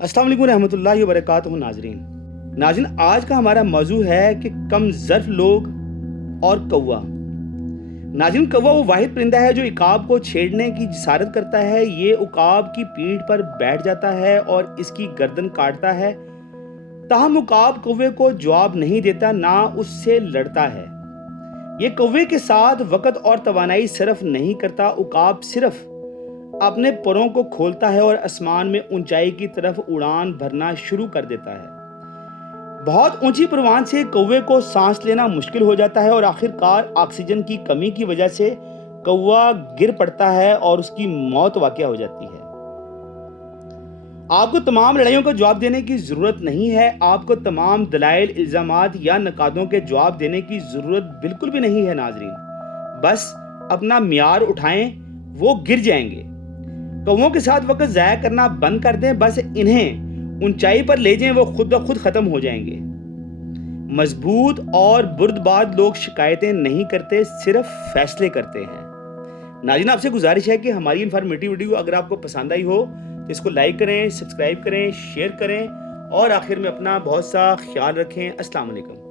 السلام علیکم رحمۃ اللہ وبرکاتہ ناظرین آج کا ہمارا موضوع ہے کہ کم ظرف لوگ اور کوا۔ ناظرین، کوا وہ واحد پرندہ ہے جو عقاب کو چھیڑنے کی جسارت کرتا ہے۔ یہ عقاب کی پیٹھ پر بیٹھ جاتا ہے اور اس کی گردن کاٹتا ہے، تاہم عقاب کوے کو جواب نہیں دیتا، نہ اس سے لڑتا ہے۔ یہ کوے کے ساتھ وقت اور توانائی صرف نہیں کرتا، عقاب صرف اپنے پروں کو کھولتا ہے اور آسمان میں اونچائی کی طرف اڑان بھرنا شروع کر دیتا ہے۔ بہت اونچی پروان سے کوے کو سانس لینا مشکل ہو جاتا ہے اور آخر کار آکسیجن کی کمی کی وجہ سے کوا گر پڑتا ہے اور اس کی موت واقع ہو جاتی ہے۔ آپ کو تمام لڑائیوں کا جواب دینے کی ضرورت نہیں ہے، آپ کو تمام دلائل، الزامات یا نقادوں کے جواب دینے کی ضرورت بالکل بھی نہیں ہے ناظرین۔ بس اپنا معیار اٹھائیں، وہ گر جائیں گے۔ کووں کے ساتھ وقت ضائع کرنا بند کر دیں، بس انہیں اونچائی پر لے جائیں، وہ خود بخود ختم ہو جائیں گے۔ مضبوط اور بردبار لوگ شکایتیں نہیں کرتے، صرف فیصلے کرتے ہیں۔ ناظرین، آپ سے گزارش ہے کہ ہماری انفارمیٹیو ویڈیو اگر آپ کو پسند آئی ہو تو اس کو لائک کریں، سبسکرائب کریں، شیئر کریں اور آخر میں اپنا بہت سا خیال رکھیں۔ السلام علیکم۔